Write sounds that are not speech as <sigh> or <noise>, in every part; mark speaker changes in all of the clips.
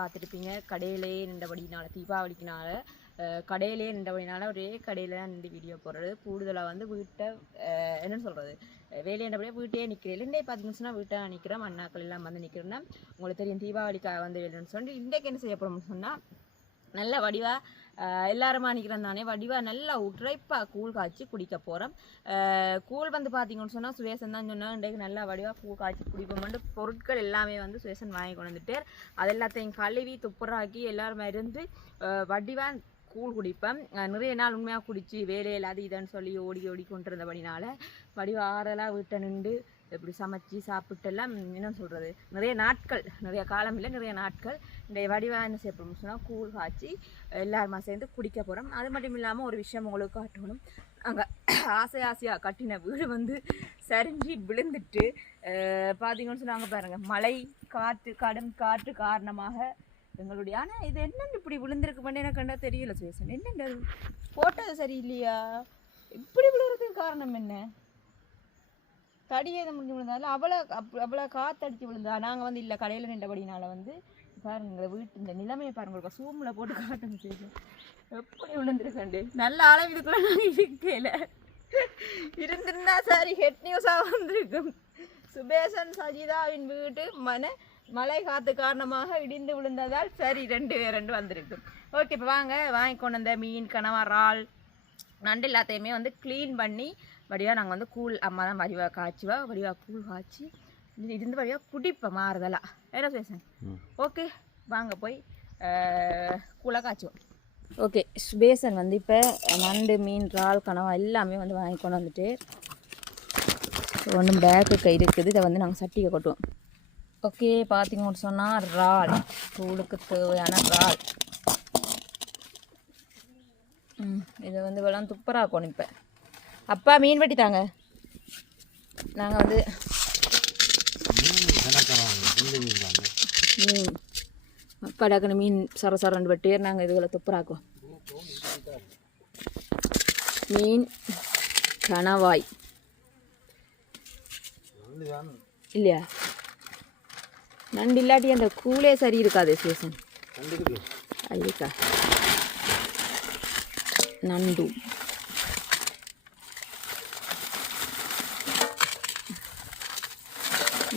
Speaker 1: பார்த்துருப்பீங்க. கடையிலேயே நின்றபடினால தீபாவளிக்குனால கடையிலேயே நின்றபடினால ஒரே கடையில் தான் நின்று வீடியோ போடுறது. கூடுதலாக வந்து வீட்டை என்னன்னு சொல்கிறது சொல்கிறது வேலையண்டபடியே வீட்டையே நிற்கிறேன் இன்றைய பார்த்தீங்கன்னு நிமிஷம்னா வீட்டை நிற்கிறோம் அண்ணாக்கள் எல்லாம் வந்து நிற்கிறேன்னா உங்களுக்கு தெரியும் தீபாவளிக்காக வந்து வேலைன்னு சொல்லிட்டு இன்றைக்கு என்ன செய்ய போகிறோம்னு சொன்னால் நல்ல வடிவாக எல்லாருமா நிற்கிறோம் தானே வடிவா நல்லா உட்ரைப்பா கூழ் காய்ச்சி குடிக்க போகிறோம் கூழ் வந்து பார்த்தீங்கன்னு சொன்னால் சுவேசன் தான் சொன்னால் இன்றைக்கு நல்லா வடிவாக கூழ் காய்ச்சி குடிப்போம்ட்டு பொருட்கள் எல்லாமே வந்து சுவேசன் வாங்கி கொண்டு வந்துட்டு அது எல்லாத்தையும் கழுவி துப்புராக்கி எல்லாருமே இருந்து அஹ், வடிவா கூழ் குடிப்பேன் நிறைய நாள் உண்மையாக குடித்து வேலையில் அது இதுன்னு சொல்லி ஓடி ஓடி கொண்டிருந்தபடினால வடிவா ஆறெல்லாம் வீட்டை நின்று இப்படி சமைச்சு சாப்பிட்டெல்லாம் என்ன சொல்கிறது நிறைய நாட்கள் நிறைய காலம் இல்லை நிறைய நாட்கள் இந்த வடிவா என்ன செய்ய போகிறோம் சொன்னால் கூழ் காய்ச்சி எல்லாருமா சேர்ந்து குடிக்க போகிறோம் அது மட்டும் இல்லாமல் ஒரு விஷயம் உங்களுக்கு காட்டணும். அங்கே ஆசை ஆசையாக கட்டின வீடு வந்து சரிஞ்சு விழுந்துட்டு பார்த்தீங்கன்னு சொன்னாங்க பாருங்கள் மழை காற்று கடும் காற்று காரணமாக எங்களுடைய ஆனால் இது என்னென்னு இப்படி விழுந்திருக்கு பண்ணி எனக்கு கண்டா தெரியல சுயசன் என்னென்ன போட்டது சரியில்லையா? இப்படி விழுறதுக்கு காரணம் என்ன? தடியே முடிஞ்சு விழுந்தாலும் அவ்வளோ அப் அவ்வளோ காத்தடிச்சு விழுந்தா நாங்கள் வந்து இல்லை கடையில் நின்றபடினால வந்து பாருங்க இந்த வீட்டு இந்த நிலைமையை பாருங்க ஒரு சூமில் போட்டு காட்டுங்க சரி எப்படி விழுந்துருக்கண்டு நல்ல அளவு இதுக்குள்ள நான் இருக்கல இருந்திருந்தா சரி ஹெட் நியூஸாக வந்திருக்கும். சுபேசன் சஜிதாவின் வீடு மன மழை காத்து காரணமாக இடிந்து விழுந்ததால் சரி ரெண்டு ரெண்டு வந்திருக்கும். ஓகே இப்போ வாங்க வாங்கி கொண்டு வந்த மீன் கனவா இறால் நண்டு எல்லாத்தையுமே வந்து க்ளீன் பண்ணி வடிவாக நாங்கள் வந்து கூழ் அம்மா தான் வடிவாக காய்ச்சுவா வடிவாக கூழ் காய்ச்சி இது இருந்து வடிவாக குடிப்போம் மாறுதலா. என்ன பேசுங்க ஓகே வாங்க போய் காய்ச்சுவோம். ஓகே சுபேசன் வந்து இப்போ நண்டு மீன் இறால் கனவா எல்லாமே வந்து வாங்கி கொண்டு வந்துட்டு ஒன்றும் பேக்குக்கு இருக்குது. இதை வந்து நாங்கள் சட்டியை கொட்டுவோம். ஓகே பார்த்தீங்கன்னு சொன்னால் இறால். கூழுக்கு தேவையான இறால். ம் இதை வந்து வெள்ளம் துப்பராக்கணும் இப்போ அப்பா மீன் வெட்டி தாங்க. நாங்கள் வந்து மீன் அப்பா மீன் சர சரண்டு வெட்டி நாங்கள் இதுகளை துப்புராக்குவோம் மீன் கணவாய். இல்லையா? நண்டு இல்லாட்டி அந்த கூலே சரி இருக்காது சேசன். அல்லிக்கா இருக்கா நண்டு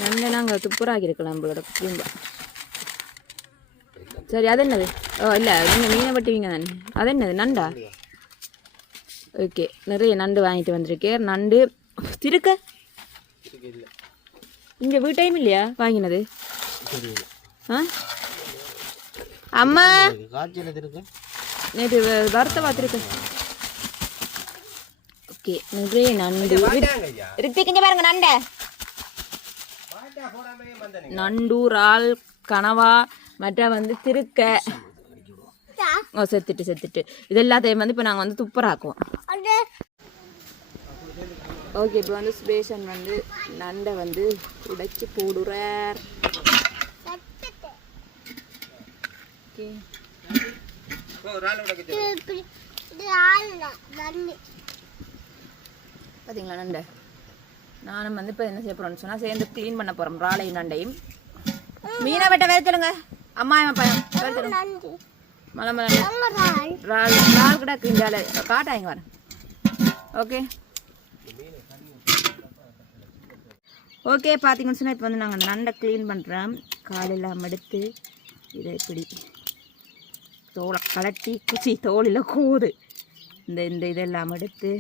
Speaker 1: நண்டை நாங்கள் துப்புராக்கி இருக்கலாம் நம்மளோட பூம்பா சரி அது என்னது ஓ இல்லை நீங்கள் மீனை வெட்டுவீங்க தானே? அது என்னது நண்டா? ஓகே நிறைய நண்டு வாங்கிட்டு வந்திருக்கேன் நண்டு திருக்க? இங்கே வீட்டையும் இல்லையா வாங்கினது? ஆ? அம்மா! நேற்று வறுத்த பார்த்துருக்கேன் ஓகே நிறைய நண்டு. பாருங்க நண்டை. நண்டு இறால் கனவா மற்ற வந்து திருக்க. ஓ செத்துட்டு செத்துட்டு. இது எல்லாத்தையும் வந்து இப்போ நாங்கள் வந்து துப்புராக்குவோம் ஓகே இப்போ வந்து சுபேஷன் வந்து நண்டை வந்து உடைச்சி போடுறார். பார்த்தீங்களா நண்டை? நானும் வந்து இப்போ என்ன செய்ய போகிறோம்னு சொன்னால் சேர்ந்து க்ளீன் பண்ண போகிறோம் ராளையும் நண்டையும். மீனை வெட்ட வெறுத்துடுங்க அம்மா என் பையன் வெறுத்துடுங்க மலை மலை ரால் ரால் கூட கிண்டால காட்டாங்க வரேன் ஓகே. ஓகே பார்த்தீங்கன்னு சொன்னால் இப்போ வந்து நாங்கள் அந்த நண்டை க்ளீன் பண்ணுறோம் காலெல்லாம் எடுத்து இதை இப்படி தோலை கலட்டி குச்சி தோலில் கூறு இந்த இந்த இதெல்லாம் எடுத்து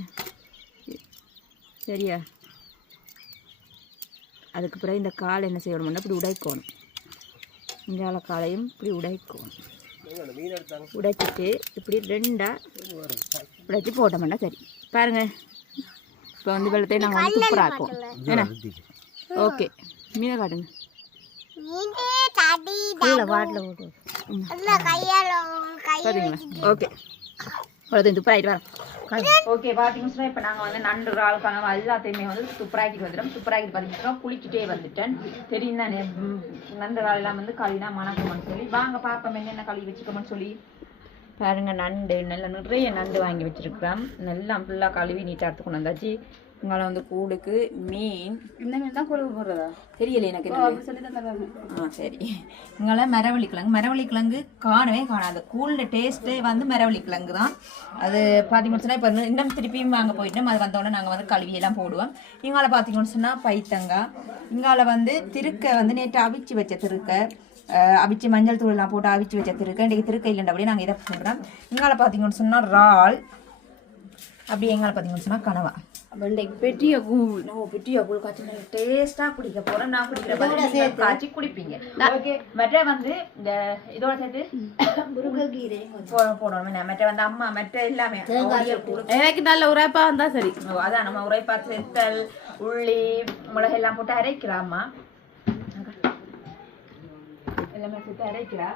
Speaker 1: சரியா? அதுக்கு பிறகு இந்த கால் என்ன செய்யணும்னா இப்படி உடைக்கணும். இந்த காலையும் இப்படி உடைக்கணும் உடைச்சிட்டு இப்படி ரெண்டா உடைச்சி போட்டோம்னா சரி. பாருங்க. இப்போ வந்து வெள்ளத்தையும் நாங்கள் வந்து துப்புராக்குவோம் என்ன? ஓகே. மீனை காட்டுங்க. கீழே வாட்டில் போட்டு ஓகே. அவ்வளோதான் துப்புராயிட்டு வரேன். ஓகே பார்த்தீங்கன்னு இப்போ நாங்கள் வந்து நண்டு இறால் கனவா எல்லாத்தையுமே வந்து துப்புராக்கிட்டு வந்துடும் துப்புராக்கிட்டு பார்த்தீங்கன்னா குளிக்கிட்டே வந்துட்டேன். தெரியும் தானே நண்டு இறால் எல்லாம் வந்து களினா மணக்குமான்னு சொல்லி. வாங்க பார்ப்போம் என்னென்ன களி வச்சுக்கோமன்னு சொல்லி. பாருங்க நண்டு நல்ல நிறைய நண்டு வாங்கி வச்சிருக்கிறோம். நல்லா ஃபுல்லாக கழுவி நீட்டாக எடுத்து கொண்டு வந்தாச்சு இங்கால வந்து கூடுக்கு மீன்.
Speaker 2: இந்த மீன் தான் கொழுவு போடுறதா?
Speaker 1: தெரியல எனக்கு ஆ சரி. இங்கால மரவள்ளி கிழங்கு மரவள்ளி கிழங்கு காணவே காணாது. கூழ்ல டேஸ்ட்டே வந்து மரவள்ளி கிழங்கு தான். அது பார்த்தீங்கன்னு சொன்னால் இப்போ இன்னும் திருப்பியும் வாங்க போயிட்டோம். அது வந்தோடனே நாங்கள் வந்து கழுவி எல்லாம் போடுவோம். இங்கால பார்த்தீங்கன்னு சொன்னால் பைத்தங்காய் இங்கால வந்து திருக்க வந்து நேற்று அவிச்சு வச்ச திருக்க. அவிச்சு மஞ்சள் தூள் எல்லாம் போட்டு அவிச்சு வச்ச திருக்க. இன்றைக்கு திருக்க இல்லைன்றபடி நாங்கள் இதை சொல்கிறோம் இங்கால பார்த்தீங்கன்னு சொன்னால் இறால். அப்படி எங்கால பார்த்தீங்கன்னு சொன்னால் கனவா.
Speaker 2: இன்றைக்கு பெட்டிய கூழ்.
Speaker 1: ஓ பிட்டியா புல் காய்ச்சி நல்லா டேஸ்டா குடிக்க போறேன். நான் குடிக்கிற காய்ச்சி குடிப்பீங்க. ஓகே மற்ற வந்து இந்த இதோட சேர்த்து
Speaker 2: முருங்கைக்கீரை
Speaker 1: போ- போடணும் மற்ற வந்து அம்மா மற்ற எல்லாமே.
Speaker 2: எனக்கு நல்ல உரைப்பா வந்தா சரி.
Speaker 1: ஓ, அதான் நம்ம உரைப்பா செத்தல் உள்ளி மிளகு எல்லாம் போட்டு அரைக்கிறா அம்மா. எல்லாமே சேர்த்து அரைக்கிறா.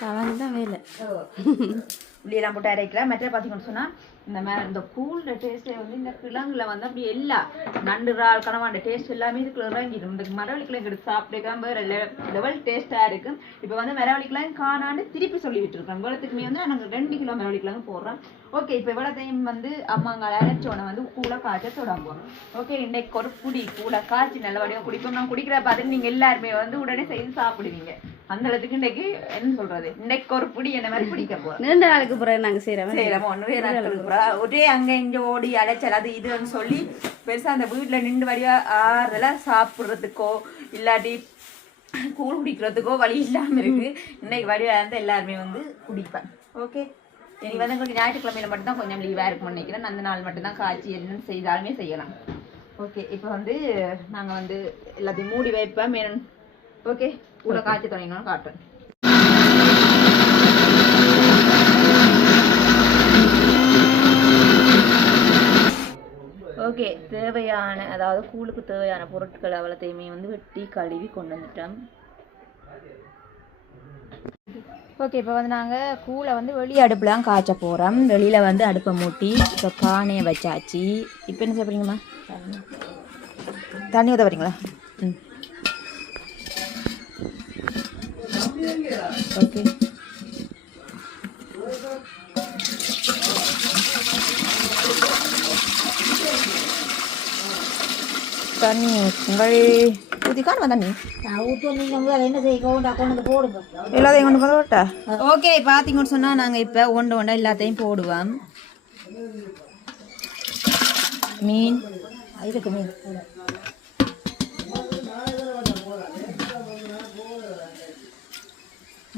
Speaker 2: அவன் தான் வேலை.
Speaker 1: உள்ளியெல்லாம் போட்டு அரைக்கிறா. மற்ற பார்த்தீங்கன்னு சொன்னா இந்த மாதிரி இந்த கூழ்ல டேஸ்ட்டே வந்து இந்த கிழங்குல வந்து அப்படி எல்லா நண்டு இறால் கனவாண்ட டேஸ்ட் எல்லாமே இதுக்குள்ள இறங்கிடும். இந்த மரவள்ளி கிழங்கு எடுத்து சாப்பிட்டுக்காம வேற லெவல் டேஸ்டா இருக்கு. இப்போ வந்து மரவள்ளி கிழங்கு காணாண்டு திருப்பி சொல்லி விட்டுருக்கோம் இவ்வளோத்துக்குமே வந்து நாங்கள் ரெண்டு கிலோ மரவள்ளி கிழங்கு போடுறோம் ஓகே இப்போ இவ்வளோத்தையும் வந்து அம்மாங்க அரைச்சோனை வந்து கூழ காய்ச்ச தொடாம போகிறோம் ஓகே இன்னைக்கு ஒரு குடி கூழ காய்ச்சி நல்லபடியாக குடிப்போம். நான் குடிக்கிற பார்த்துட்டு நீங்கள் எல்லாருமே வந்து உடனே செய்து சாப்பிடுவீங்க. அந்த அளவுக்கு இன்னைக்கு என்ன சொல்றது? இன்னைக்கு ஒரு புடி என்ன மாதிரி பிடிக்க போறோம்
Speaker 2: நீண்ட நாளுக்கு பிறகு நாங்கள் செய்கிறோம்
Speaker 1: சரி நம்ம ஒன்று நடக்கிறா ஒரே அங்கே இங்கே ஓடி அலைச்சல் அது இதுன்னு சொல்லி பெருசா அந்த வீட்டில் நின்று வழியா ஆறுதெல்லாம் சாப்பிட்றதுக்கோ இல்லாட்டி கூழ் குடிக்கிறதுக்கோ வழி இல்லாம இருக்கு. இன்னைக்கு வழியா இருந்து எல்லாருமே வந்து குடிப்பேன். ஓகே இனி வந்து கொஞ்சம் ஞாயிற்றுக்கிழமையில மட்டும்தான் கொஞ்சம் லீவாக இருக்கும்னு நினைக்கிறேன். அந்த நாள் மட்டும்தான் காய்ச்சி என்னன்னு செய்தாலுமே செய்யலாம். ஓகே இப்போ வந்து நாங்கள் வந்து எல்லாத்தையும் மூடி வைப்பேன். மேனன் ஓகே கூட காய்ச்சி தொடங்கணும் காட்டுறேன். ஓகே தேவையான அதாவது கூழுக்கு தேவையான பொருட்கள் அவ்வளோத்தையுமே வந்து வெட்டி கழுவி கொண்டு வந்துட்டோம். ஓகே இப்போ வந்து நாங்கள் கூழை வந்து வெளியே அடுப்புலாம் காய்ச்ச போகிறோம் வெளியில் வந்து அடுப்பை மூட்டி இப்போ பானையை வச்சாச்சு. இப்போ என்ன செய்யறீங்கம்மா தண்ணி ஊற்ற வரீங்களா ஓகே தண்ணி ஊற்றுங்கள் ஊற்றி தண்ணி எல்லாத்தையும் கொண்டு போட ஓகே பார்த்தீங்கன்னு சொன்னால் நாங்கள் இப்போ ஒன்று ஒன்றா எல்லாத்தையும் போடுவோம் மீன் இதுக்கு மீன்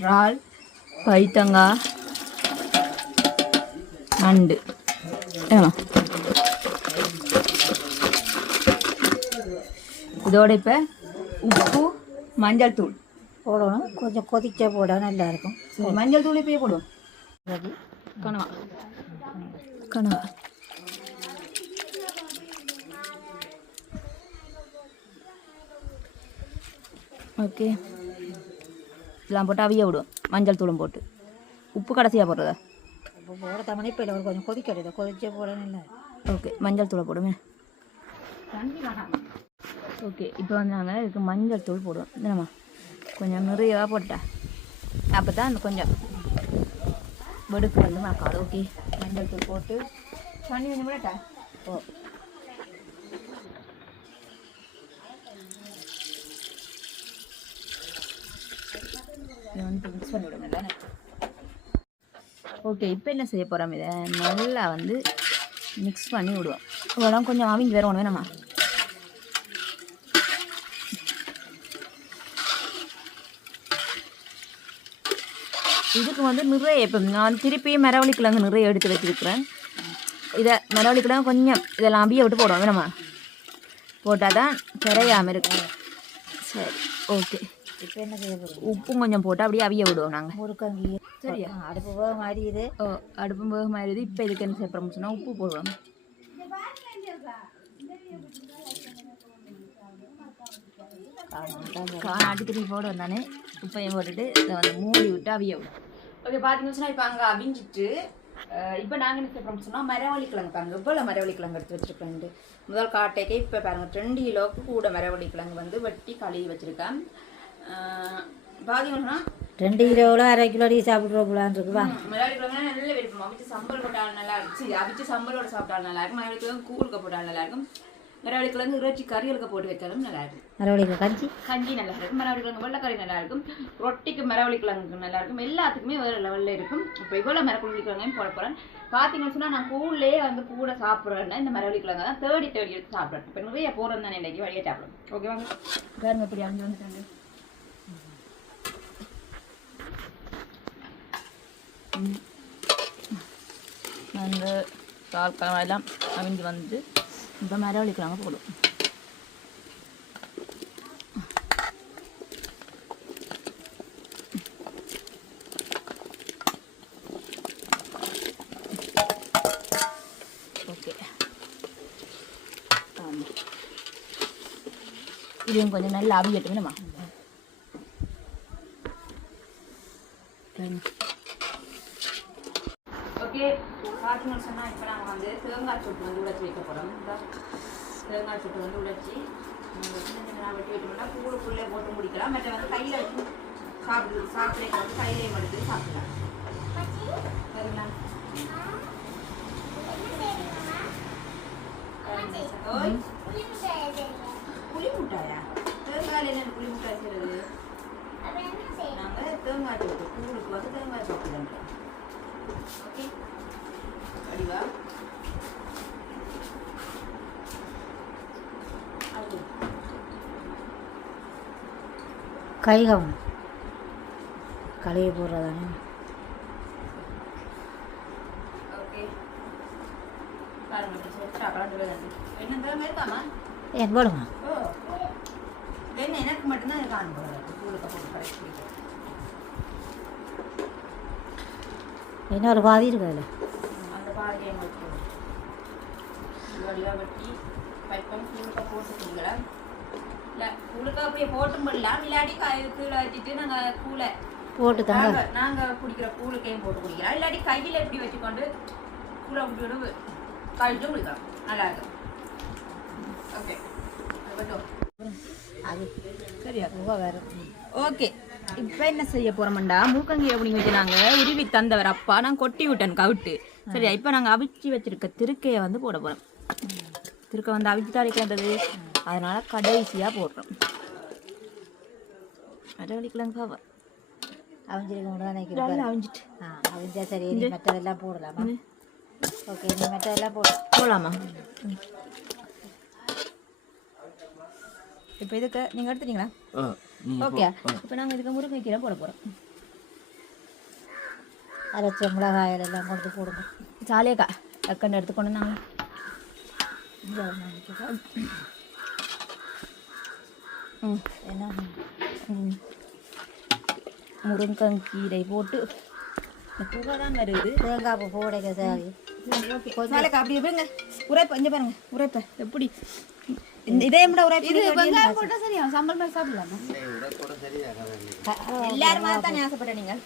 Speaker 1: இறால் பைத்தங்காய் நண்டு. இதோட இப்போ உப்பு மஞ்சள் தூள்.
Speaker 3: போடணும். கொஞ்சம் கொதிச்சா போட நல்லா இருக்கும்
Speaker 1: மஞ்சள் தூள் இப்பயே போடுவோம். கனவா. கனவா. ஓகே. இதெல்லாம் போட்டு அவிய விடும். மஞ்சள் தூளும் போட்டு. உப்பு கடைசியாக போடுறதா?
Speaker 3: இப்போ போட தமிழ் இப்போ ஒரு கொஞ்சம் கொதிக்கிறது கொதிச்சா போட நல்லா
Speaker 1: ஓகே மஞ்சள் தூளை போடுங்க ஓகே இப்போ வந்து நாங்கள் இதுக்கு மஞ்சள் தூள் போடுவோம். என்னம்மா? கொஞ்சம் நிறையவா போட்டா அப்போ தான் அந்த கொஞ்சம் வெடுக்கு வந்து மறக்காது ஓகே மஞ்சள் தூள் போட்டு தண்ணி கொஞ்சம் போடட்டா ஓ. இதை வந்து மிக்ஸ் பண்ணி விடுங்கல்ல ஓகே இப்போ என்ன செய்ய போகிறோம் இதை? நல்லா வந்து மிக்ஸ் பண்ணி விடுவோம். இதெல்லாம் கொஞ்சம் அவிங்க வேறு ஒன்று வேணாமா? இதுக்கு வந்து நிறைய இப்போ நான் திருப்பியும் மரவள்ளி கிழங்கு நிறைய எடுத்து வச்சிருக்கிறேன். இதை மரவள்ளி கிழங்கு கொஞ்சம் இதெல்லாம் அம்பியை விட்டு போடுவோம் வேணாமா? போட்டால் தான் கரையாமல் இருக்கும். சரி ஓகே
Speaker 3: இப்போ என்ன செய்ய போகிறோம்
Speaker 1: உப்பும் கொஞ்சம் போட்டு அப்படியே அவிய விடுவோம் நாங்கள்
Speaker 3: முருக்கங்கீரை
Speaker 1: சரியா?
Speaker 3: அடுப்பு வேக மாதிரி இது
Speaker 1: ஓ அடுப்பு வேகமாயிருது இப்போ இதுக்கு என்ன செய்யப்படுறோம் சொன்னால் உப்பு போடுவோம். காணாட்டி திருப்பி போட வந்தானே உப்பையும் போட்டுட்டு இதை வந்து மூடி விட்டு அவிய விடும் ஓகே பார்த்தீங்கன்னு சொன்னால் இப்போ அங்கே அவிஞ்சிட்டு இப்போ நாங்கள் என்ன செய்யறோம் சொன்னால் மரவள்ளி கிழங்கு பாருங்க. எவ்வளோ மரவள்ளி கிழங்கு எடுத்து வச்சிருக்கேன் முதல் காட்டைக்கே இப்போ பாருங்க ரெண்டு கிலோவுக்கு கூட மரவள்ளி கிழங்கு வந்து வெட்டி கழுவி வச்சிருக்கேன். பார்த்தீங்கன்னா
Speaker 3: ரெண்டு கிலோவில் அரை கிலோ டீ சாப்பிட்றோம்லான் இருக்குவா
Speaker 1: மலையாளி கிழங்கு நல்ல விருப்பம் அவிச்சு சம்பல் போட்டாலும் நல்லா சரி அவிச்சு சம்பலோட சாப்பிட்டாலும் நல்லா இருக்கும். மலையாளி கிழங்கு கூழுக்க போட்டாலும் நல்லா இருக்கும். மலையாளி கிழங்கு இறைச்சி கறிகளுக்கு போட்டு வச்சாலும் நல்லா இருக்கும்.
Speaker 3: மரவள்ளிக்கு கஞ்சி?
Speaker 1: கஞ்சி நல்லா இருக்கும். மரவள்ளி கிழங்கு வெள்ளைக்கறி நல்லா இருக்கும். ரொட்டிக்கு மரவள்ளி கிழங்கு நல்லா இருக்கும். எல்லாத்துக்குமே வேறு லெவலில் இருக்கும். இப்போ இவ்வளோ மரவள்ளி கிழங்கையும் போட போகிறேன் பார்த்தீங்கன்னு சொன்னால் நான் கூழ்லேயே வந்து கூட சாப்பிட்றேன்னா இந்த மரவள்ளி கிழங்கு தான் தேடி தேடி எடுத்து சாப்பிட்றேன். இப்போ நிறைய போகிறது தானே இன்றைக்கி வழியாக சாப்பிடும் ஓகேவாங்க பாருங்க இப்படி அஞ்சு வந்துட்டாங்க. அந்த கால் கிழமை எல்லாம் அவிஞ்சு வந்து இப்போ மரவள்ளி கிழங்கு போடும் ஓகே ஆமாம் இதையும் கொஞ்சம் நல்லா அவியட்டும் என்னம்மா ஓகே பார்த்தீங்கன்னு சொன்னால் இப்போ நாங்கள் வந்து தேங்காய் சொட்டு வந்து உடைச்சி வைக்க போகிறோம் தேங்காய் சுட்டு வந்து உடைச்சி சின்ன சின்ன வெட்டி வைக்கணும்னா கூழுக்குள்ளே போட்டு முடிக்கலாம். மற்ற வந்து கையில் வச்சு சாப்பிடு சாப்பிட்றேன் வந்து கையிலையும் எடுத்து சாப்பிடலாம். சரிங்களா ஓய். புளி முட்டாயா தேங்காயில் என்ன புளி முட்டாய் செய்கிறது நாங்கள் தேங்காய் சொட்டு கூழுக்கு வந்து தேங்காய் சொட்டு பண்ணுறோம் ஓகே. அடிவா அது
Speaker 3: கைகம். கழுவி போடுறதானே? ஏன் போடுமா?
Speaker 1: எனக்கு மட்டும்தான்
Speaker 3: இன்னொரு பாதி இருக்கு அதில்.
Speaker 1: பாதியை மட்டும். வடிவாக வெட்டி பைப்பம் கூழுக்க போட்டு குடிக்கல இல்லை. கூழுக்க அப்படியே போட்டும் போடலாம் இல்லாட்டி கீழே வச்சுட்டு நாங்கள் கூலை
Speaker 3: போட்டு தாங்க
Speaker 1: நாங்க நாங்க குடிக்கிற கூழுக்கையும் போட்டு குடிக்கலாம். இல்லாட்டி கையில எப்படி வச்சுக்கொண்டு கூழ விட்டு கழிச்சு குடிக்கலாம். நல்லா இருக்கும். ஓகே
Speaker 3: அது
Speaker 1: சரியா
Speaker 3: வேறு.
Speaker 1: ஓகே இப்போ என்ன செய்ய போறோம்டா? மூக்கங்கி எப்படி வச்சு நாங்கள் உருவி தந்தவர் அப்பா. நான் கொட்டி விட்டேன் கவுட்டு. சரியா இப்போ நாங்கள் அவிச்சு வச்சிருக்க திருக்கையை வந்து போட போகிறோம் திருக்கை வந்து அவிச்சு தாளிக்கின்றது அதனால கடைசியாக போடுறோம். கவர்
Speaker 3: அவிஞ்சிருக்க தான் நினைக்கிறேன்
Speaker 1: அவிஞ்சிட்டு.
Speaker 3: ஆ அவிஞ்சா சரி நீ மற்றதெல்லாம் போடலாமா? ஓகே நீ மற்றதெல்லாம் போடு.
Speaker 1: போகலாமா இப்போ இதுக்கு நீங்கள் எடுத்துட்டீங்களா? ஓகே. இப்போ நாங்கள் இதுக்கு முருங்கைக்கீரை போட போகிறோம்
Speaker 3: அரைச்ச மிளகாயில் எல்லாம் கொண்டு போடுங்க.
Speaker 1: சாலையக்கா டக்குன்னு எடுத்துக்கொண்டு நாங்கள்
Speaker 3: இங்க ஒண்ணு வச்சுக்கோ.
Speaker 1: ம்
Speaker 3: என்ன
Speaker 1: ம். முருங்கக்கீரை போட்டு புகை தான் வருது
Speaker 3: தேங்காய் பூ போடைக்க சரி
Speaker 1: சாலைக்கா அப்படி விடுங்க உரைப்ப இங்கே பாருங்க உரைப்ப எப்படி இந்த இதே விட உரைப்பு இது வெங்காயம் போட்டால் சரியா சாம்பார் மாதிரி சாப்பிடலாமா எல்லாருமே தானே ஆசைப்பட்ட நீங்கள்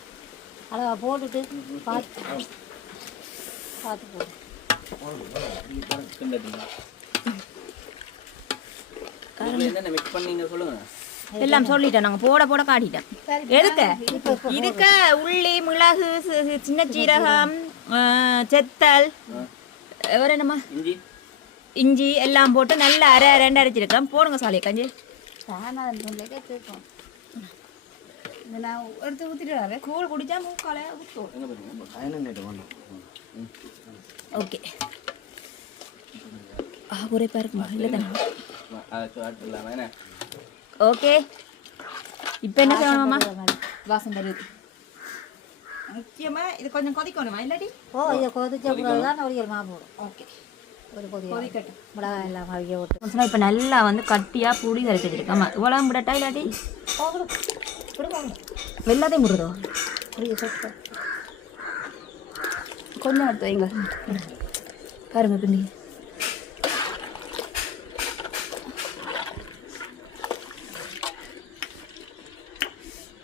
Speaker 3: அளவா போட்டுட்டு பார்த்து பார்த்து போடு
Speaker 4: என்னென்ன மிக்ஸ் பண்ணீங்க சொல்லுங்க
Speaker 1: எல்லாம் சொல்லிட்டேன். நாங்கள் போட போட காட்டிட்டேன். எதுக்கு இதுக்கு உள்ளி மிளகு சின்ன சீரகம் செத்தல். வேற என்னம்மா?
Speaker 4: இஞ்சி.
Speaker 1: இஞ்சி எல்லாம் போட்டு நல்லா அரை அரைண்டு அரைச்சிருக்கேன். போடுங்க சாலை கஞ்சி. எடுத்து ஊற்றிட்டு கூழ் குடிச்சா மூக்கால ஊற்றும் ஓகே. ஆ ஒரே பாருக்குமா இல்லை தானே ஓகே இப்போ என்ன செய்யணுமாம்மா வாசம் வருது முக்கியமாக இது கொஞ்சம் கொதிக்கணுமா இல்லாட்டி
Speaker 3: ஓ இதை கொதிச்ச பிறகு தான் நொடிகள் மா போடும்
Speaker 1: ஓகே
Speaker 3: ஒரு கொதி மிளகாய் எல்லாம் அவிய விட்டு
Speaker 1: சொன்னா இப்போ நல்லா வந்து கட்டியாக புளி கரைச்சி வச்சிருக்காம இவ்வளோ விடட்டா இல்லாட்டி வெள்ளாதையும் முடுறதோ
Speaker 2: கொஞ்சம் எடுத்து வைங்க
Speaker 1: பாருங்க பிண்டி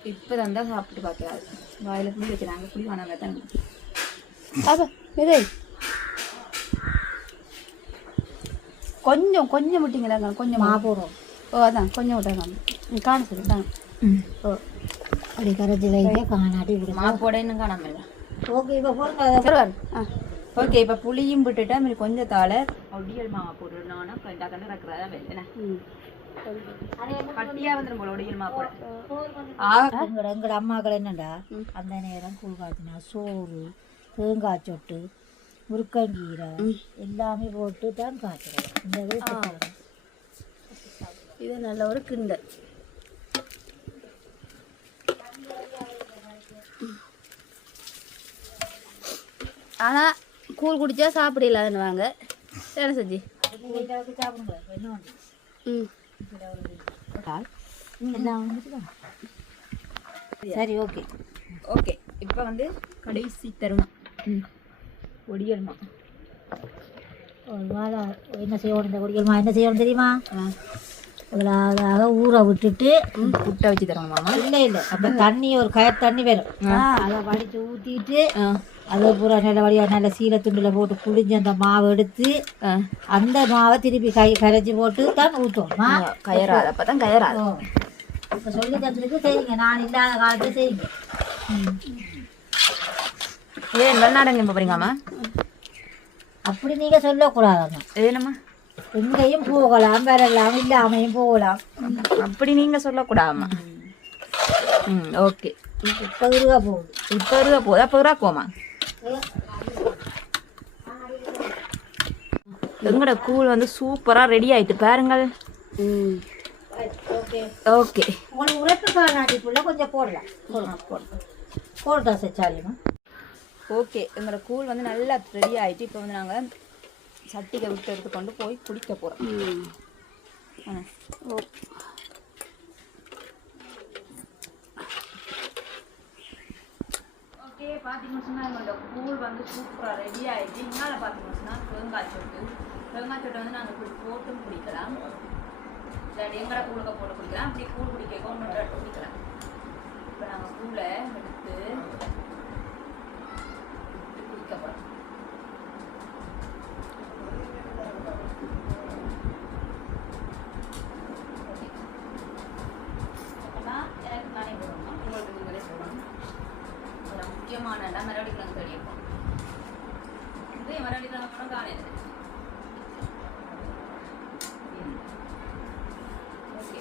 Speaker 1: இப்போ தான் சாப்பிட்டு பார்க்கறாரு. வாயில் புளி வைக்கிறாங்க புளி வேணாங்க தான்
Speaker 2: அப்ப இது கொஞ்சம் கொஞ்சம் விட்டீங்களா கொஞ்சம்?
Speaker 3: மா போடுறோம்.
Speaker 2: ஓ அதான் கொஞ்சம் விட்டாங்க காண சொல்லி காணும் ஓ.
Speaker 3: அப்படி கரைச்சி காணாட்டி விடுமா
Speaker 1: மாப்போட இன்னும் காணாம இல்லை.
Speaker 3: ஓகே இப்போ
Speaker 2: பரவாயில்ல ஆ.
Speaker 1: ஓகே இப்போ புளியும் விட்டுட்டு கொஞ்சம் தாள. ஒடியல் மாவை போட்டுடணும்னா கண்டா கண்டு இருக்கிறதா வேலை
Speaker 2: ம்.
Speaker 3: எங்கட அம்மாக்கள் என்னடா அந்த நேரம் கூழ் காய்ச்சினா சோறு தேங்காய் சொட்டு முருக்கங்கீரை எல்லாமே போட்டு தான் காய்ச்சுறோம் இந்த
Speaker 2: இது நல்ல ஒரு கிண்டல். ஆனால் கூழ் குடிச்சா சாப்பிடலாதுன்னு வாங்க என்ன செஞ்சு?
Speaker 3: சாப்பிடுங்க
Speaker 2: ம்.
Speaker 3: சரி ஓகே
Speaker 1: ஓகே இப்போ வந்து கடைசி தருணம். ம். ஒடியல் மா
Speaker 3: ஒரு வாரம் என்ன செய்யணும் இந்த குடிக்கணுமா என்ன செய்யணும் தெரியுமா? இவ்வளோ ஊற விட்டுட்டு
Speaker 1: புட்டை வச்சு தரணும் மாமா.
Speaker 3: இல்லை இல்லை. அப்போ தண்ணி ஒரு கயர் தண்ணி வரும் அதை வடித்து ஊற்றிட்டு அதை பூரா நல்ல வழியாக நல்ல சீலை துண்டில் போட்டு புளிஞ்சு அந்த மாவை எடுத்து அந்த மாவை திருப்பி கை கரைச்சி போட்டு தான் ஊற்றுவோம்மா
Speaker 1: கயறாது. அப்போ தான் கயறாது.
Speaker 3: இப்போ சொல்லி தந்துருக்கு செய்யுங்க. நான் இல்லாத காலத்தில் செய்யுங்க.
Speaker 1: ஏன் வெளிநாடு எங்கே போகிறீங்கம்மா
Speaker 3: அப்படி நீங்கள் சொல்லக்கூடாதம்மா
Speaker 1: ஏனம்மா
Speaker 3: எங்கேயும் போகலாம் வரலாம் இல்லாமையும் போகலாம்.
Speaker 1: அப்படி நீங்கள் சொல்லக்கூடாதும்மா ம் ஓகே.
Speaker 3: இப்போ இருவா போகுது.
Speaker 1: இப்போ இருக்க போதா இப்போ இருக்க போமா? எங்களோட கூழ் வந்து சூப்பராக ரெடி ஆயிட்டு பாருங்கள்.
Speaker 2: ம்.
Speaker 3: ஓகே.
Speaker 1: ஓகே.
Speaker 3: உங்களுக்கு உரைப்பு காணாட்டிக்குள்ள கொஞ்சம் போடலாம். போடலாம் போடலாம் போட்டா சச்சாலியம்மா
Speaker 1: ஓகே. எங்களோட கூழ் வந்து நல்லா ரெடி ஆயிட்டு இப்போ வந்து நாங்கள் சட்டிக்கை விட்டு எடுத்து கொண்டு போய் குடிக்க போகிறோம்
Speaker 2: ம்.
Speaker 1: ஓகே பார்த்தீங்கன்னு சொன்னால் எங்களோட கூழ் வந்து சூப்பராக ரெடி ஆயிடுச்சு. இங்கால பார்த்தீங்கன்னு சொன்னால் தேங்காய் சொட்டு. தேங்காய் சொட்டை வந்து நாங்கள் இப்படி போட்டும் குடிக்கலாம். இல்லாட்டி எங்கடா கூழுக்க போட்டு குடிக்கலாம். அப்படி கூழ் குடிக்க ஒன்று குடிக்கலாம். இப்போ நாங்கள் கூழை எடுத்து குடிக்க போகிறோம் எனக்கு நானே போடணும் உங்களுக்கு நீங்களே சொல்லணும் ஒரு முக்கியமான இடம் மறுபடி கிழங்கு தெரியும் இது மறுபடி கிழங்கு கூட காலையில் ஓகே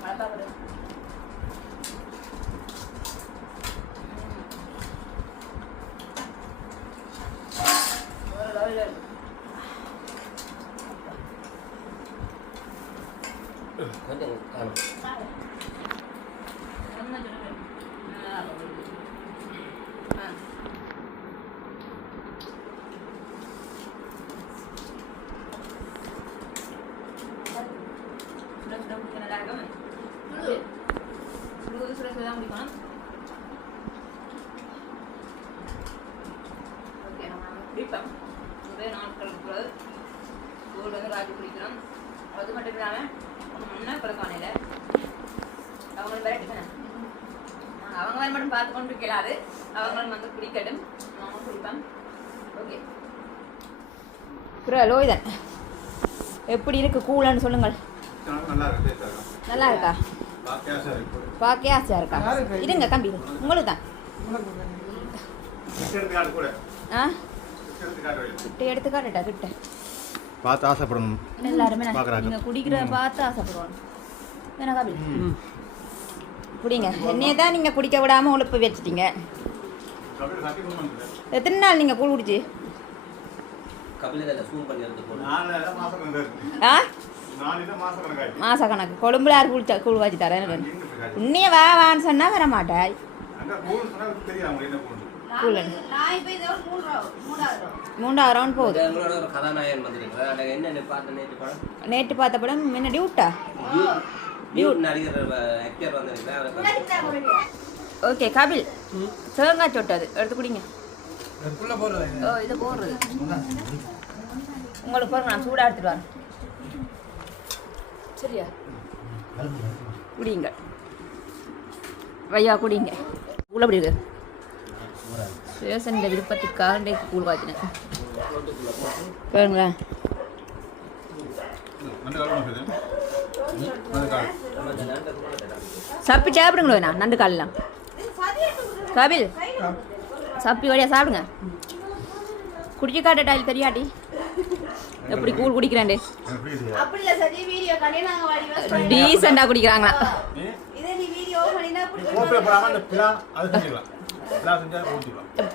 Speaker 1: மழை வருது ஒரு லெவலில் இருக்கு
Speaker 4: கொஞ்சம் காணும்
Speaker 1: என்ன சொல்லுங்க ஆ. ஆ. சுட சுட குடிக்க நல்லா இருக்கும் சுடுவது சுட சுட தான் குடிக்கணும் ஓகே நம்ம குடிப்போம் ஒரே நாட்களுக்கு பிறகு வந்து ராஜி குடிக்கணும். அது மட்டும் இல்லாமல் முன்னே பிறக்கானையில் அவங்களும் விரட்டுக்கணும் அவங்க வேறு மட்டும் பார்த்து கொண்டு இருக்கலாது அவங்களும் வந்து குடிக்கட்டும். நானும் குடிப்பேன். ஓகே அப்புறம் லோய்தன் எப்படி இருக்கு? கூலன்னு சொல்லுங்கள்.
Speaker 5: நல்லா இருக்கு சார்
Speaker 1: நல்லா இருக்கா?
Speaker 5: பாக்கியாசா இருக்கு.
Speaker 1: பார்க்கவே ஆசையா இருக்கா? இருங்க தம்பி. உங்களுக்கு தான் கிட்ட எடுத்து காட்டுட்டா கிட்ட.
Speaker 5: பார்த்து ஆசைப்படணும்.
Speaker 1: எல்லாருமே
Speaker 5: பார்க்கறாங்க.
Speaker 1: நீங்க குடிக்கிற பார்த்து ஆசைப்படுவாங்க. என்ன காபி குடிங்க. என்னைய தான் நீங்க குடிக்க விடாம உழுப்பு வச்சிட்டீங்க. எத்தனை நாள் நீங்க கூழ் குடிச்சு?
Speaker 4: கபில சூம் பண்ணி எடுத்து போடு.
Speaker 5: நாலு மாசம் கணக்காயிடுச்சு
Speaker 1: ஆ?
Speaker 5: நாலு மாசம் கணக்காயிடுச்சு
Speaker 1: மாச கணக்கு கொழும்புல யார் குளிச்சா கூழ் காய்ச்சி தரேன் உன்னைய வா வான்னு சொன்னா வர மாட்டாய் மூன்றாவது ரவுண்ட் போகுது.
Speaker 4: அதை நேற்று
Speaker 1: பார்த்த படம் என்ன டியூட்டா ஓகே கபில். தேங்காய் சொட்டது எடுத்து குடிங்க. ஓ இதை போடுறது. உங்களுக்கு பாருங்க நான் சூடாக எடுத்துட்டு வரேன். சரியா? குடிங்க. வையா குடிங்க. உள்ள அப்படி இருக்கு சேசன் இந்த விருப்பத்துக்காக இன்றைக்கு கூழ் காய்ச்சினேன் பாருங்களேன். சப்பி சாப்பிடுங்களோ நான் நண்டு காலெலாம் கபில் சப்பி வழியா சாப்பிடுங்க. குடிக்க காட்ட டாயில் தெரியாட்டி. எப்படி கூழ்
Speaker 5: புரியுது
Speaker 1: டீசெண்டாக குடிக்கிறாங்களா.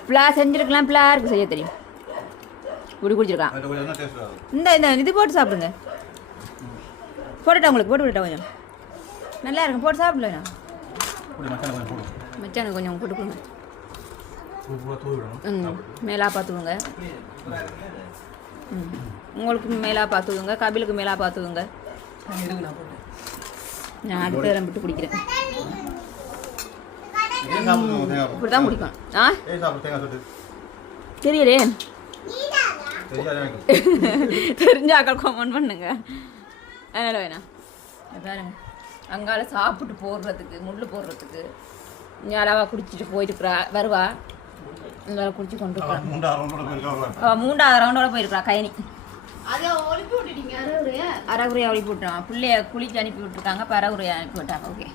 Speaker 1: பிளா செஞ்சிருக்கலாம் பிளாருக்கு செய்ய தெரியும். குடி
Speaker 5: ஆகும்
Speaker 1: இந்த இந்த இது போட்டு சாப்பிடுங்க. போட்டுட்டா உங்களுக்கு போட்டு விட்டுட்டா கொஞ்சம். நல்லா இருக்கும் போட்டு சாப்பிடலாம் மச்சானுக்கு கொஞ்சம் போட்டு கொடுங்க. ம் மேலா பார்த்துக்குங்க. ம் உங்களுக்கு மேலா பார்த்துக்குங்க கபிலுக்கு மேலா பார்த்துக்குங்க. நான் அடுத்த விட்டு குடிக்கிறேன்.
Speaker 5: ஏன் சாப்பிடுங்க தேங்காய்
Speaker 1: இப்படி தான் குடிக்கணும் ஆ தெரியலே
Speaker 5: தெரியாது எனக்கு
Speaker 1: தெரிஞ்சாக்கள் கமெண்ட் பண்ணுங்க அதனால வேணாம் பாருங்க அங்கால சாப்பிட்டு போடுறதுக்கு முள்ளு போடுறதுக்கு அளவா குடிச்சிட்டு போயிருக்கிறா வருவா இங்கே குடிச்சு கொண்டு அவள் மூன்றாவது ரவுண்டோட போயிருக்கிறா கயனி அறகுறையை அனுப்பி விட்டுறான் பிள்ளைய குளிச்சு அனுப்பி விட்டுருக்காங்க இப்போ அறகுறையை அனுப்பி விட்டாங்க ஓகே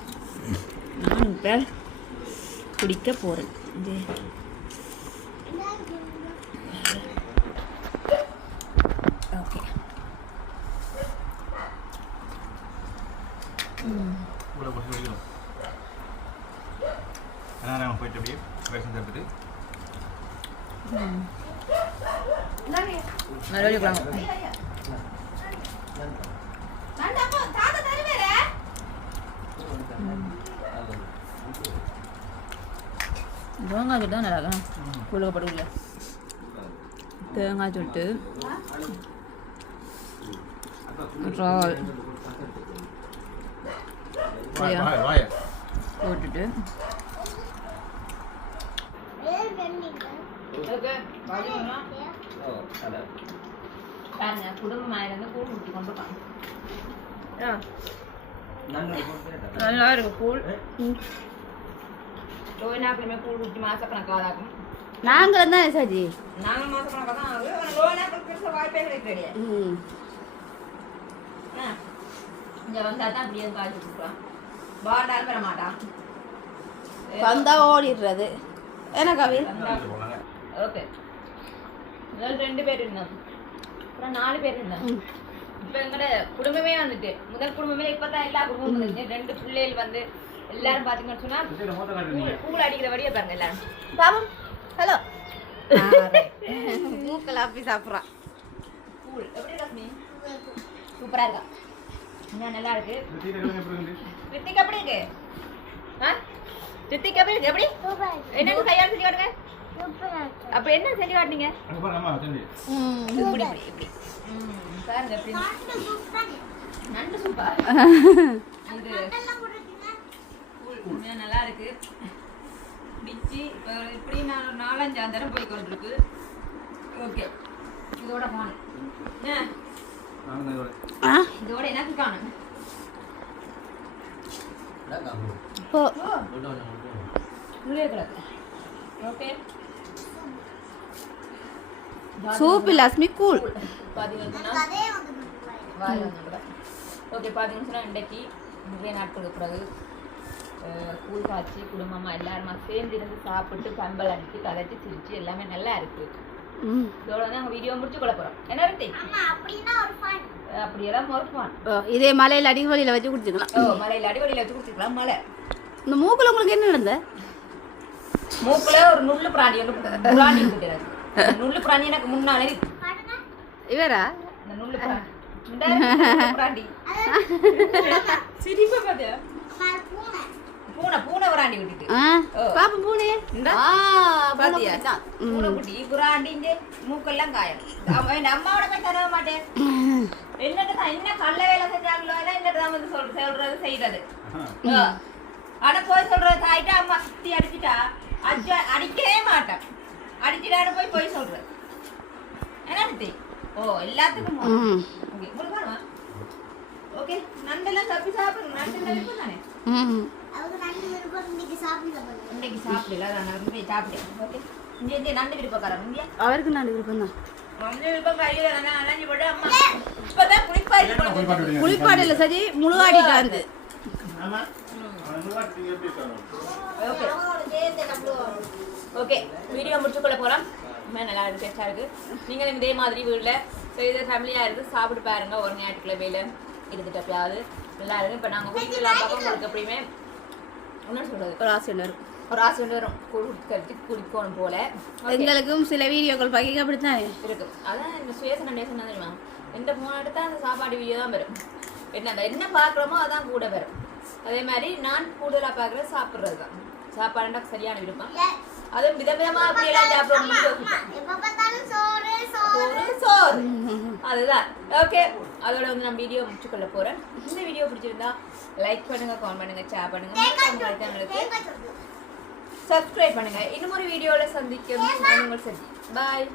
Speaker 1: நான் இப்போ குடிக்க போகிறேன் இது. ஓகே
Speaker 5: போயிட்டு அப்படியே ரேஷன் சாப்பிட்டு
Speaker 1: மறுபடியும் தேங்காய் சுட்டு தான் நல்லா இருக்கும் குழுக்க படுக்கல தேங்காய் சுட்டு.
Speaker 5: வாய
Speaker 1: போட்டுட்டு. பாருங்க குடும்பமாக இருந்து கூழ் ஊற்றி கொண்டு இருக்காங்க
Speaker 4: நன்றி போட்டு
Speaker 1: கூழ் ஆகும்
Speaker 2: நாங்களும் தான் சஜி
Speaker 1: நாங்கள் மாசக்கணக்காக தான் ஆகுது ஆனால் லோயினாக்கு பெருசாக வாய்ப்பே கிடையாது
Speaker 2: ம்.
Speaker 1: இங்கே வந்தால் தான் அப்படியே காய்ச்சி கொடுக்குறான் பாண்டாலும் பெற மாட்டான்
Speaker 2: வந்தா ஓடிடுறது. என்ன
Speaker 5: போனாங்க
Speaker 1: ஓகே. ரெண்டு பேர் இருந்தாங்க அப்புறம் நாலு பேர் இருந்தாங்க இப்போ எங்கட குடும்பமே வந்துட்டு முதல் குடும்பமே இப்போ தான் எல்லா குடும்பமும் ரெண்டு பிள்ளைகள் வந்து எல்லாரும் பார்த்தீங்கன்னு சொன்னா கூழ் கூழ் அடிக்கிறபடியே பாருங்க எல்லாரும்.
Speaker 2: பாபம் ஹலோ மூக்கில் அப்பி சாப்பிட்றான்
Speaker 1: கூழ். எப்படி இருக்கா சுமி? சூப்பரா இருக்கா? இன்னும் நல்லா இருக்கு. ரித்திக் எப்படி இருக்கு? ஆ? ரித்திக் எப்படி இருக்கு? எப்படி? என்னன்னு கையால் செஞ்சு காட்டுங்க. அப்ப என்ன செஞ்சு காட்டுனீங்க? இப்படி இப்படி இப்படி. ம், பாருங்க நண்டு சூப்பர் <laughs> இது கூழ் நல்லா இருக்கு இப்போ இப்படி நான் ஒரு நாலஞ்சு தரம் போய் கொண்டிருக்கு. ஓகே. இதோட காணும்
Speaker 5: இதோட.
Speaker 1: எனக்கு காணும். ஓகே.
Speaker 2: சூப் லக்ஷ்மி
Speaker 1: வந்துடுறேன் ஓகே பார்த்தீங்கன்னு இன்றைக்கு நிறைய நாட்களுக்கு பிறகு கூழ் காய்ச்சி குடும்பமாக எல்லாருமா சேர்ந்து இருந்து சாப்பிட்டு பம்பல் அடித்து கதைச்சி சிரிச்சு எல்லாமே நல்லா இருக்கு.
Speaker 2: ம்.
Speaker 1: இதோட வந்து நாங்கள் வீடியோ முடிச்சு கொள்ள போகிறோம் என்ன ரித்தி? அப்படியெல்லாம் மறுப்பான்
Speaker 2: ஓ, இதே மலையில் அடிவழியில் வச்சு குடிச்சுக்கலாம்.
Speaker 1: ஓ மலையில் அடிவடியில் வச்சு குடிச்சிக்கலாம் மலை.
Speaker 2: இந்த மூக்கில் உங்களுக்கு என்ன நடந்த?
Speaker 1: மூக்குல ஒரு நுள்ளு பிராணி ஒன்று பிராணி நுள்ளு பிராணி எனக்கு முன்னாலே.
Speaker 2: இவரா?
Speaker 1: இந்த நுள்ளு பிராணி. பிராண்டி சிரிப்பை பார்த்தியா? பூனை பூனை பிராண்டி விட்டுட்டு.
Speaker 2: பாப்பா பூனே.
Speaker 1: இந்தா.
Speaker 2: ஆ
Speaker 1: பாத்தியா? பூனை குட்டி பிராண்டிங்க மூக்கெல்லாம் காயம். அம்மாவோட போய் தர மாட்டேன். என்னட்டு என்ன கள்ள வேலை செஞ்சாங்களோ என்னட்டு தான் வந்து சொல் சொல்றது செய்யறது. ஆனா போய் சொல்றது தாயிட்டா அம்மா சுத்தி அடிச்சிட்டா அடிச்ச அடிக்கவே மாட்டேன். அடிச்சிட்டாரு போய் போய் சொல்றது. என்ன ஓ எல்லாத்துக்கும் ஓகே நண்டெல்லாம் தப்பி சாப்பிடுங்க நண்டு விருப்பம் தானே இன்னைக்கு சாப்பிடல அதான் நான் போய் சாப்பிட்டேன். ஓகே இங்கே இங்கே நண்டு விருப்பக்காரன் இங்கே.
Speaker 2: அவருக்கு விருப்பம் தான்.
Speaker 1: நண்டு விருப்பம் குளிப்பாட்டி கொண்டு
Speaker 2: குளிப்பாடையில் சரி முழுகாடிட்டு வந்து.
Speaker 1: ஓகே வீடியோ முடிச்சுக்கொள்ள ரொம்ப நல்லா இருக்கு டேஸ்டாக இருக்கு. நீங்களும் இதே மாதிரி வீட்டில் செய்த ஃபேமிலியாக இருந்து சாப்பிட்டு பாருங்க ஒரு ஞாயிற்றுக்கிழமையில இருந்துட்டு எப்பயாவது. நல்லா இருக்கு. இப்போ நாங்கள் வீட்டில் பக்கம் உங்களுக்கு எப்படியுமே என்ன சொல்றது?
Speaker 2: ஒரு ஆசை வரும்.
Speaker 1: ஒரு ஆசை வரும். குடிக்கிறது குடிக்கணும் போல.
Speaker 2: எங்களுக்கும் சில வீடியோக்கள் பகிர்ந்து அப்படித்தான்
Speaker 1: இருக்கு. அதான் இந்த சுயசன தான் தெரியுமா? எந்த ஃபோன் எடுத்தா அந்த சாப்பாடு வீடியோ தான் வரும். என்ன என்ன பார்க்குறோமோ அதான் கூட வரும். அதே மாதிரி நான் கூடுதலாக பார்க்குறது சாப்பிட்றது தான் சாப்பாடுனா சரியான விருப்பம். அதுவும் விதவிதமா அப்படியெல்லாம் சாப்பிடணும் ஒரு சோறு அதுதான் ஓகே அதோட வந்து நான் வீடியோ முடிச்சுக்கொள்ள போறேன் இந்த வீடியோ பிடிச்சிருந்தா லைக் பண்ணுங்க கமெண்ட் பண்ணுங்க ஷேர் பண்ணுங்க. சேனலுக்கு சப்ஸ்கிரைப் பண்ணுங்க. இன்னும் ஒரு வீடியோல சந்திக்கும். நான் உங்கள் சந்தி பாய்